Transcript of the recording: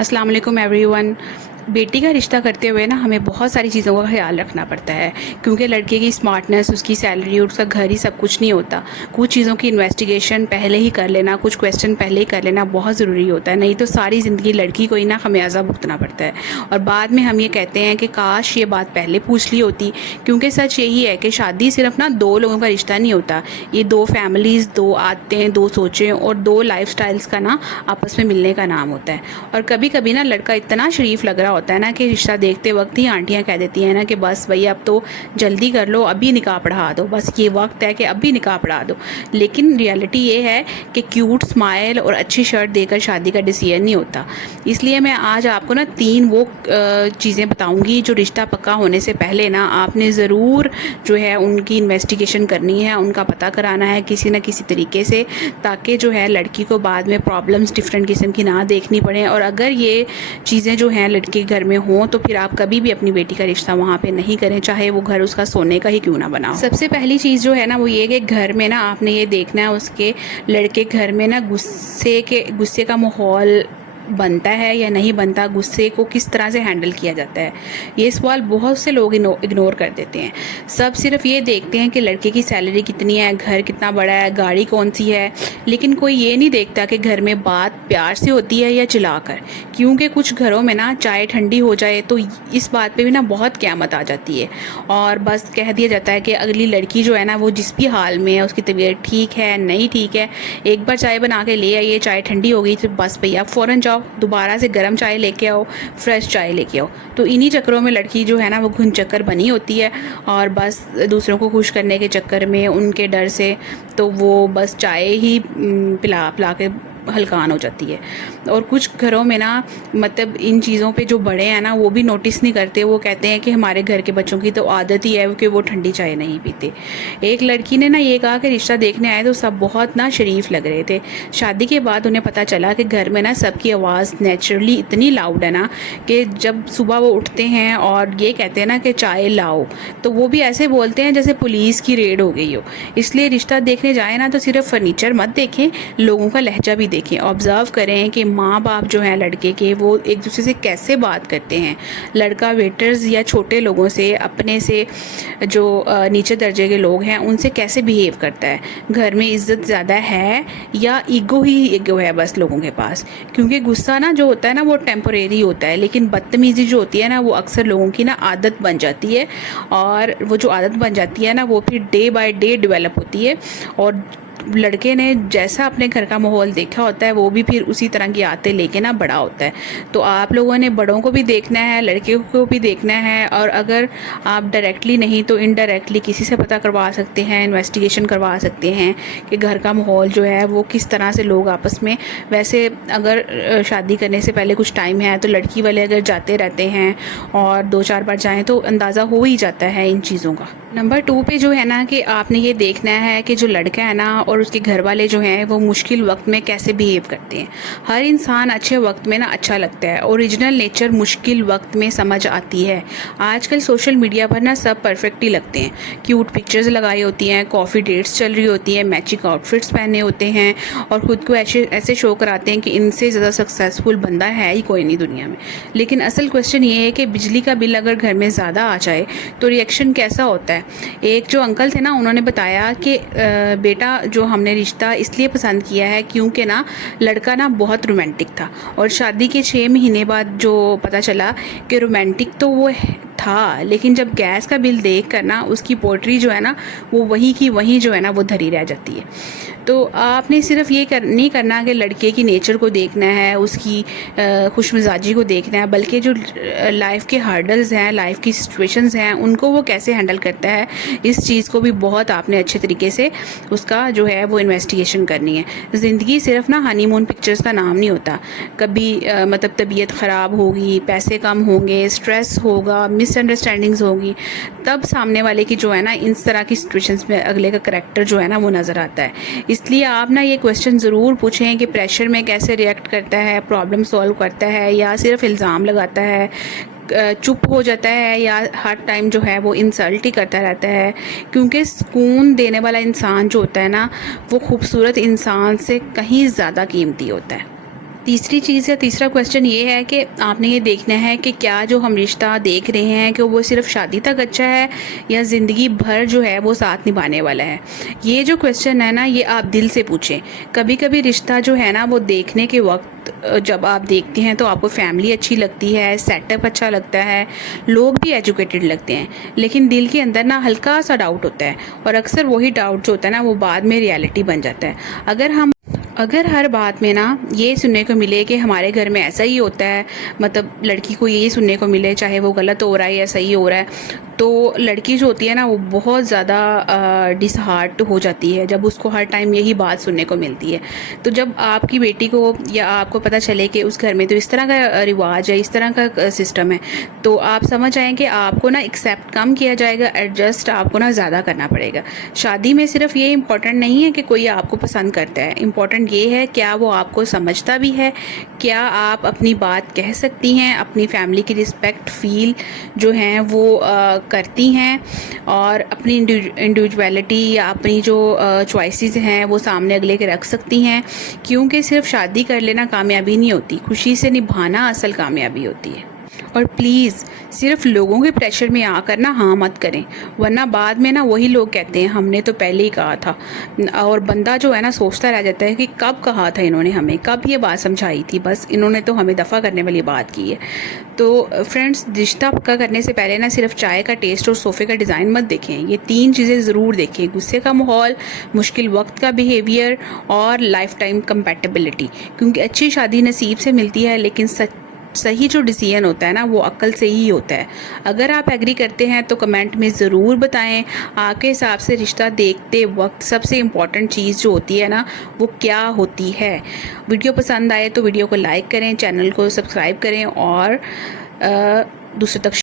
अस्सलाम वालेकुम एवरीवन। बेटी का रिश्ता करते हुए ना हमें बहुत सारी चीज़ों का ख्याल रखना पड़ता है, क्योंकि लड़के की स्मार्टनेस, उसकी सैलरी और उसका घर ही सब कुछ नहीं होता। कुछ चीज़ों की इन्वेस्टिगेशन पहले ही कर लेना, कुछ क्वेश्चन पहले ही कर लेना बहुत ज़रूरी होता है, नहीं तो सारी ज़िंदगी लड़की को ही ना खमियाजा भुगतना पड़ता है। और बाद में हम ये कहते हैं कि काश ये बात पहले पूछ ली होती, क्योंकि सच यही है कि शादी सिर्फ ना दो लोगों का रिश्ता नहीं होता। ये दो फैमिलीज़, दो आदतें, दो सोचें और दो लाइफ का ना आपस में मिलने का नाम होता है। और कभी कभी ना लड़का इतना शरीफ लग रहा होता है ना कि रिश्ता देखते वक्त ही आंटियां कह देती हैं ना कि बस भैया अब तो जल्दी कर लो, अभी निकाह पढ़ा दो, बस ये वक्त है कि अभी निकाह पढ़ा दो। लेकिन रियलिटी ये है कि क्यूट स्माइल और अच्छी शर्ट देकर शादी का डिसीजन नहीं होता। इसलिए मैं आज आपको ना 3 वो चीज़ें बताऊंगी जो रिश्ता पक्का होने से पहले ना आपने ज़रूर जो है उनकी इन्वेस्टिगेशन करनी है, उनका पता कराना है किसी न किसी तरीके से, ताकि जो है लड़की को बाद में प्रॉब्लम्स डिफरेंट किस्म की ना देखनी पड़े। और अगर ये चीज़ें जो हैं लड़के के घर में हों तो फिर आप कभी भी अपनी बेटी का रिश्ता वहाँ पे नहीं करें, चाहे वो घर उसका सोने का ही क्यों ना बना हो। सबसे पहली चीज़ जो है ना वो ये कि घर में ना आपने ये देखना है उसके लड़के घर में ना गुस्से का माहौल बनता है या नहीं बनता, गुस्से को किस तरह से हैंडल किया जाता है। ये सवाल बहुत से लोग इग्नोर कर देते हैं। सब सिर्फ ये देखते हैं कि लड़के की सैलरी कितनी है, घर कितना बड़ा है, गाड़ी कौन सी है, लेकिन कोई ये नहीं देखता कि घर में बात प्यार से होती है या चिल्लाकर। क्योंकि कुछ घरों में ना चाय ठंडी हो जाए तो इस बात पे भी ना बहुत क़यामत आ जाती है, और बस कह दिया जाता है कि अगली लड़की जो है ना वो जिस भी हाल में है, उसकी तबीयत ठीक है नहीं ठीक है, एक बार चाय बना के ले आइए, चाय ठंडी हो गई तो बस भैया फ़ौरन जाओ दोबारा से गर्म चाय लेके आओ, फ्रेश चाय लेके आओ। तो इन्हीं चक्करों में लड़की जो है ना वो घुन चक्कर बनी होती है, और बस दूसरों को खुश करने के चक्कर में, उनके डर से तो वो बस चाय ही पिला पिला के हल्कान हो जाती है। और कुछ घरों में ना मतलब इन चीज़ों पे जो बड़े हैं ना वो भी नोटिस नहीं करते। वो कहते हैं कि हमारे घर के बच्चों की तो आदत ही है कि वो ठंडी चाय नहीं पीते। एक लड़की ने ना ये कहा कि रिश्ता देखने आए तो सब बहुत ना शरीफ लग रहे थे। शादी के बाद उन्हें पता चला कि घर में ना सबकी आवाज़ नेचुरली इतनी लाउड है ना कि जब सुबह वो उठते हैं और ये कहते हैं ना कि चाय लाओ, तो वो भी ऐसे बोलते हैं जैसे पुलिस की रेड हो गई हो। इसलिए रिश्ता देखने जाए ना तो सिर्फ फर्नीचर मत देखें, लोगों का लहजा भी देखें। ऑब्जर्व करें कि माँ बाप जो हैं लड़के के वो एक दूसरे से कैसे बात करते हैं। लड़का वेटर्स या छोटे लोगों से, अपने से जो नीचे दर्जे के लोग हैं उनसे कैसे बिहेव करता है। घर में इज्जत ज़्यादा है या ईगो ही ईगो है बस लोगों के पास। क्योंकि गुस्सा ना जो होता है ना वो टेम्परेरी होता है, लेकिन बदतमीज़ी जो होती है ना वो अक्सर लोगों की ना आदत बन जाती है, और वो जो आदत बन जाती है ना वो फिर डे बाय डे डेवलप होती है। और लड़के ने जैसा अपने घर का माहौल देखा होता है वो भी फिर उसी तरह की आदतें लेके ना बड़ा होता है। तो आप लोगों ने बड़ों को भी देखना है, लड़के को भी देखना है, और अगर आप डायरेक्टली नहीं तो इनडायरेक्टली किसी से पता करवा सकते हैं, इन्वेस्टिगेशन करवा सकते हैं कि घर का माहौल जो है वो किस तरह से लोग आपस में। वैसे अगर शादी करने से पहले कुछ टाइम है तो लड़की वाले अगर जाते रहते हैं और 2-4 बार जाएँ तो अंदाज़ा हो ही जाता है इन चीज़ों का। नंबर 2 पे जो है ना कि आपने ये देखना है कि जो लड़का है ना और उसके घर वाले जो हैं वो मुश्किल वक्त में कैसे बिहेव करते हैं। हर इंसान अच्छे वक्त में ना अच्छा लगता है, ओरिजिनल नेचर मुश्किल वक्त में समझ आती है। आजकल सोशल मीडिया पर ना सब परफेक्ट ही लगते हैं, क्यूट पिक्चर्स लगाई होती हैं, कॉफ़ी डेट्स चल रही होती हैं, मैचिंग आउटफिट्स पहने होते हैं, और ख़ुद को ऐसे शो कराते हैं कि इनसे ज़्यादा सक्सेसफुल बंदा है ही कोई नहीं दुनिया में। लेकिन असल क्वेश्चन ये है कि बिजली का बिल अगर घर में ज़्यादा आ जाए तो रिएक्शन कैसा होता है। एक जो अंकल थे ना उन्होंने बताया कि बेटा जो हमने रिश्ता इसलिए पसंद किया है क्योंकि ना लड़का ना बहुत रोमांटिक था, और शादी के 6 महीने बाद जो पता चला कि रोमांटिक तो वो था, लेकिन जब गैस का बिल देख कर ना उसकी पोट्री जो है ना वो वहीं की वहीं जो है ना वो धरी रह जाती है। तो आपने सिर्फ ये नहीं करना कि लड़के की नेचर को देखना है, उसकी खुशमिजाजी को देखना है, बल्कि जो लाइफ के हर्डल्स हैं, लाइफ की सिचुएशंस हैं, उनको वो कैसे हैंडल करता है, इस चीज़ को भी बहुत आपने अच्छे तरीके से उसका जो है वो इन्वेस्टिगेशन करनी है। ज़िंदगी सिर्फ ना हनीमून पिक्चर्स का नाम नहीं होता। कभी मतलब तबीयत ख़राब होगी, पैसे कम होंगे, स्ट्रेस होगा, मिसअंडरस्टैंडिंग्स होगी, तब सामने वाले की जो है ना इस तरह की सिचुएशंस में अगले का करैक्टर जो है ना वो नज़र आता है। इसलिए आप ना ये क्वेश्चन ज़रूर पूछें कि प्रेशर में कैसे रिएक्ट करता है, प्रॉब्लम सॉल्व करता है या सिर्फ इल्ज़ाम लगाता है, चुप हो जाता है या हर टाइम जो है वो इंसल्ट ही करता रहता है। क्योंकि सुकून देने वाला इंसान जो होता है ना वो खूबसूरत इंसान से कहीं ज़्यादा कीमती होता है। तीसरी चीज़ या तीसरा क्वेश्चन ये है कि आपने ये देखना है कि क्या जो हम रिश्ता देख रहे हैं कि वो सिर्फ शादी तक अच्छा है या ज़िंदगी भर जो है वो साथ निभाने वाला है। ये जो क्वेश्चन है ना, ये आप दिल से पूछें। कभी कभी रिश्ता जो है ना वो देखने के वक्त जब आप देखते हैं तो आपको फैमिली अच्छी लगती है, सेटअप अच्छा लगता है, लोग भी एजुकेटेड लगते हैं, लेकिन दिल के अंदर ना हल्का सा डाउट होता है, और अक्सर वही डाउट जो होता है ना वो बाद में रियलिटी बन जाता है। अगर हर बात में ना ये सुनने को मिले कि हमारे घर में ऐसा ही होता है, मतलब लड़की को यही सुनने को मिले, चाहे वो गलत हो रहा है या सही हो रहा है, तो लड़की जो होती है ना वो बहुत ज़्यादा डिसहार्ट हो जाती है जब उसको हर टाइम यही बात सुनने को मिलती है। तो जब आपकी बेटी को या आपको पता चले कि उस घर में तो इस तरह का रिवाज है, इस तरह का सिस्टम है, तो आप समझ आएँ कि आपको ना एक्सेप्ट कम किया जाएगा, एडजस्ट आपको ना ज़्यादा करना पड़ेगा। शादी में सिर्फ ये इम्पोर्टेंट नहीं है कि कोई आपको पसंद करता है, इम्पोर्टेंट ये है क्या वो आपको समझता भी है, क्या आप अपनी बात कह सकती हैं, अपनी फैमिली की रिस्पेक्ट फील जो हैं वो करती हैं, और अपनी इंडिविजुअलिटी या अपनी जो चॉइसेस हैं वो सामने अगले के रख सकती हैं। क्योंकि सिर्फ शादी कर लेना कामयाबी नहीं होती, खुशी से निभाना असल कामयाबी होती है। और प्लीज़ सिर्फ लोगों के प्रेशर में आकर ना हाँ मत करें, वरना बाद में ना वही लोग कहते हैं हमने तो पहले ही कहा था, और बंदा जो है ना सोचता रह जाता है कि कब कहा था इन्होंने हमें, कब ये बात समझाई थी, बस इन्होंने तो हमें दफ़ा करने वाली बात की है। तो फ्रेंड्स, रिश्ता पक्का करने से पहले ना सिर्फ चाय का टेस्ट और सोफ़े का डिज़ाइन मत देखें, ये 3 चीज़ें ज़रूर देखें: गुस्से का माहौल, मुश्किल वक्त का बिहेवियर और लाइफ टाइम कंपैटिबिलिटी। क्योंकि अच्छी शादी नसीब से मिलती है, लेकिन सही जो डिसीजन होता है ना वो अक्ल से ही होता है। अगर आप एग्री करते हैं तो कमेंट में ज़रूर बताएं, आपके हिसाब से रिश्ता देखते वक्त सबसे इम्पॉर्टेंट चीज़ जो होती है ना वो क्या होती है। वीडियो पसंद आए तो वीडियो को लाइक करें, चैनल को सब्सक्राइब करें और दूसरे तक